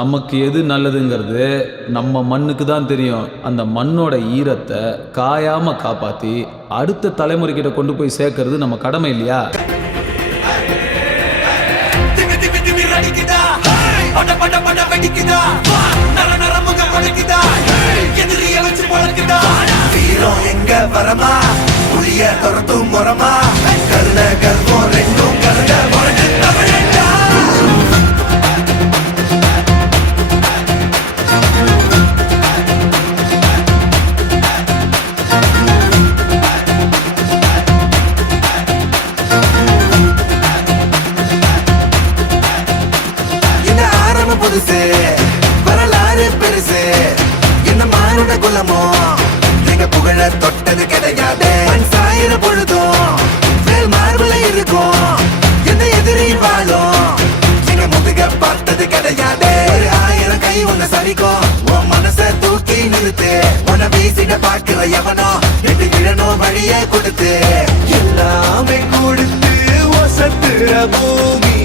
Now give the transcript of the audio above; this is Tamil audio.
நமக்கு எது நல்லதுங்கிறது நம்ம மண்ணுக்கு தான் தெரியும். அந்த மண்ணோட ஈரத்தை காயாம காப்பாத்தி அடுத்த தலைமுறைகிட்ட கொண்டு போய் சேர்க்கறது நம்ம கடமை இல்லையா? புதுசு வரலாறு பெருசு என்ன மானுட குலமோ நீங்க புகழ தொட்டது கிடையாது. சாயிர பொழுதும் மேல் மார்புல இருக்கும் எந்த எதிரி வாழும் நீங்க முதுக பார்த்தது கிடையாது. 1000 கை உன்னை சரிக்கும் உன் மனச தூக்கி நிறுத்து. உன்னை வீசிட பாக்குற எவனோ எட்டு கிழனோ வழியே கொடுத்து எல்லாமே கொடுத்து ஒசத்துற பூமி